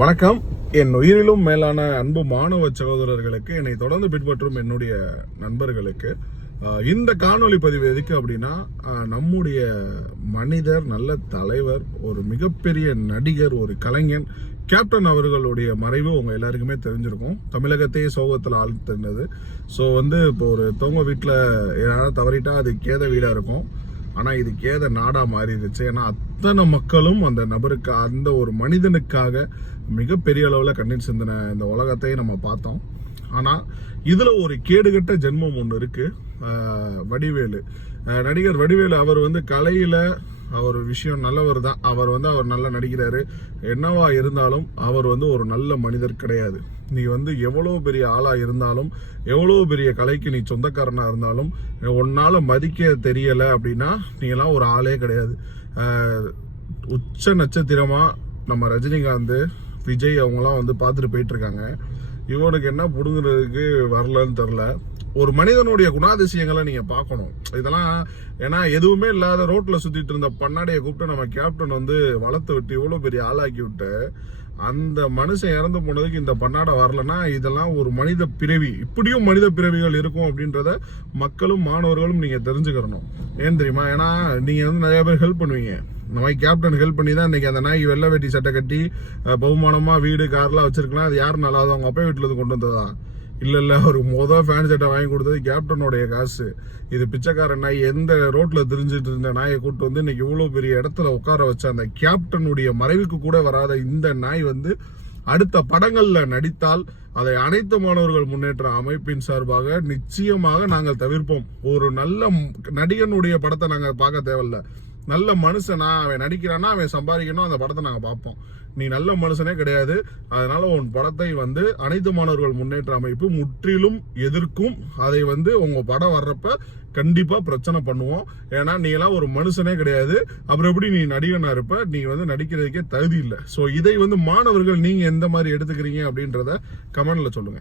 வணக்கம். என் உயிரிலும் மேலான அன்பு மாணவ சகோதரர்களுக்கு என்னை தொடர்ந்து பின்பற்றும் என்னுடைய நண்பர்களுக்கு இந்த காணொலி பதிவு எதுக்கு அப்படின்னா நம்முடைய மனிதர் நல்ல தலைவர் ஒரு மிகப்பெரிய நடிகர் ஒரு கலைஞன் கேப்டன் அவர்களுடைய மறைவு உங்கள் எல்லாருக்குமே தெரிஞ்சிருக்கும். தமிழகத்தையே சோகத்தில் ஆழ்த்தினது. ஸோ வந்து இப்போ ஒரு தவங்க வீட்டில் யாராவது தவறிட்டா அது கேத வீடாக இருக்கும். ஆனால் இதுக்கு ஏத நாடாக மாறிடுச்சு ஏன்னா அத்தனை மக்களும் அந்த நபருக்கு அந்த ஒரு மனிதனுக்காக மிகப்பெரிய அளவில் கண்ணீர் சிந்தின இந்த உலகத்தை நம்ம பார்த்தோம். ஆனால் இதில் ஒரு கேடுகட்ட ஜென்மம் ஒன்று இருக்குது வடிவேலு. நடிகர் வடிவேலு அவர் வந்து கலையில் அவர் விஷயம் நல்லவர் தான். அவர் வந்து அவர் நல்லா நடிக்கிறாரு. என்னவா இருந்தாலும் அவர் வந்து ஒரு நல்ல மனிதர் கிடையாது. நீ வந்து எவ்வளோ பெரிய ஆளா இருந்தாலும் எவ்வளோ பெரிய கலைக்கு நீ சொந்தக்காரனா இருந்தாலும் உன்னால மதிக்க தெரியல அப்படின்னா நீங்களாம் ஒரு ஆளே கிடையாது. உச்ச நட்சத்திரமா நம்ம ரஜினிகாந்த் விஜய் அவங்கலாம் வந்து பார்த்துட்டு போயிட்டு இருக்காங்க. இவனுக்கு என்ன புடுங்குறதுக்கு வரலன்னு தெரில. ஒரு மனிதனுடைய குணாதிசயங்களை நீங்க பார்க்கணும். இதெல்லாம் ஏன்னா எதுவுமே இல்லாத ரோட்ல சுத்திட்டு இருந்த பண்ணாடியை கூப்பிட்டு நம்ம கேப்டன் வந்து வளர்த்து விட்டு இவ்வளவு பெரிய ஆளாக்கி விட்டு அந்த மனுஷன் இறந்து போனதுக்கு இந்த பன்னாடை வரலன்னா இதெல்லாம் ஒரு மனித பிறவி. இப்படியும் மனித பிறவிகள் இருக்கும் அப்படின்றத மக்களும் மாணவர்களும் நீங்க தெரிஞ்சுக்கிறணும் ஏன் தெரியுமா? ஏன்னா நீங்க வந்து நிறைய பேர் ஹெல்ப் பண்ணுவீங்க. இந்த மாதிரி கேப்டன் ஹெல்ப் பண்ணி தான் இன்னைக்கு அந்த நாய் வெள்ளை வேட்டி சட்டை கட்டி பகுமானமாக பகுமானமா வீடு கார்லாம் வச்சிருக்கலாம். அது யாரும் நல்லா அவங்க அப்பா வீட்டுல இருந்து கொண்டு வந்ததா? இல்லை இல்லை ஒரு மொதல் ஃபேன் சட்டை வாங்கி கொடுத்தது கேப்டனுடைய காசு. இது பிச்சைக்கார நாய் எந்த ரோட்டில் திரிஞ்சிட்டு இருந்த நாயை கூட்டு வந்து இன்னைக்கு இவ்வளோ பெரிய இடத்துல உட்கார வச்ச அந்த கேப்டனுடைய மறைவுக்கு கூட வராத இந்த நாய் வந்து அடுத்த படங்களில் நடித்தால் அதை அனைத்து மாணவர்கள் முன்னேற்ற அமைப்பின் சார்பாக நிச்சயமாக நாங்கள் தவிர்ப்போம். ஒரு நல்ல நடிகனுடைய படத்தை நாங்கள் பார்க்க தேவையில்ல. நல்ல மனுஷனா அவன் நடிக்கிறானா அவன் சம்பாதிக்கணும் அந்த படத்தை நாங்கள் பார்ப்போம். நீ நல்ல மனுஷனே கிடையாது. அதனால உன் படத்தை வந்து அனைத்து மாணவர்கள் முன்னேற்ற அமைப்பு முற்றிலும் எதிர்க்கும். அதை வந்து உங்க படம் வர்றப்ப கண்டிப்பா பிரச்சனை பண்ணுவோம். ஏன்னா நீ எல்லாம் ஒரு மனுஷனே கிடையாது. அப்புறம் எப்படி நீ நடிகனா இருப்ப? நீ வந்து நடிக்கிறதுக்கே தகுதி இல்லை. ஸோ இதை வந்து மாணவர்கள் நீங்க எந்த மாதிரி எடுத்துக்கிறீங்க அப்படின்றத கமெண்ட்ல சொல்லுங்க.